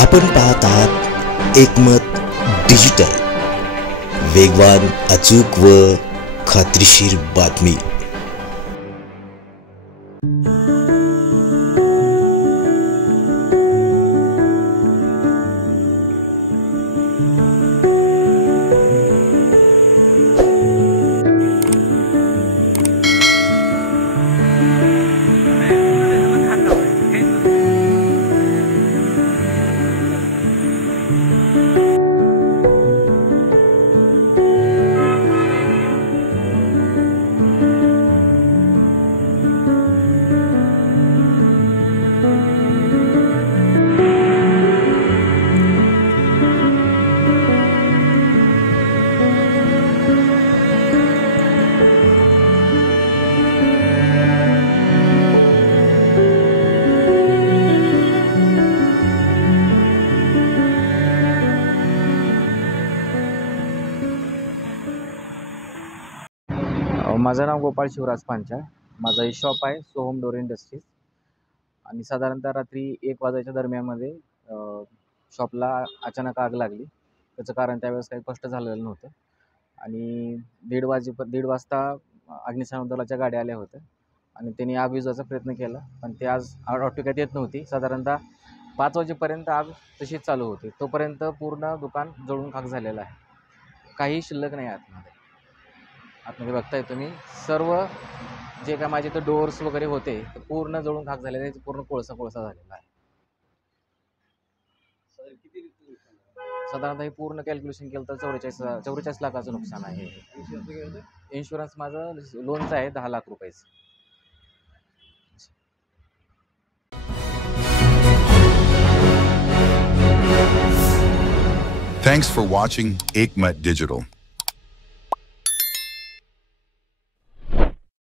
आपण पाहत आहात एकमत डिजिटल, वेगवान, अचूक व खात्रीशीर बातमी। माझं नाव गोपाळ शिवराज पांचाळ। माझा एक शॉप आहे सोहम डोर इंडस्ट्रीज आणि साधारणतः रात्री 1 वाजायच्या दरम्यानमध्ये शॉपला अचानक आग लागली। त्याचं कारण त्यावेळेस काही स्पष्ट झालेलं नव्हतं आणि 1:30 वाजता अग्निशमन दलाच्या गाड्या आल्या होत्या आणि त्यांनी आग विझवायचा प्रयत्न केला, पण ते आज आटोक्यात येत नव्हती। साधारणतः 5 वाजेपर्यंत आग तशीच चालू होती। तोपर्यंत पूर्ण दुकान जळून खाक झालेलं आहे, काही शिल्लक नाही आतमध्ये बघताय तुम्ही। सर्व जे काय माझे तर डोअर्स वगैरे होते ते पूर्ण जळून खाक झालेले आहेत, पूर्ण कोळसा झालेला आहे। साधारणतः हे पूर्ण कॅल्क्युलेशन केलं तर 44 लाखाचं नुकसान आहे। इन्शुरन्स माझं लोनचं आहे 10 लाख रुपयाचं। Thanks for watching Ekmat Digital.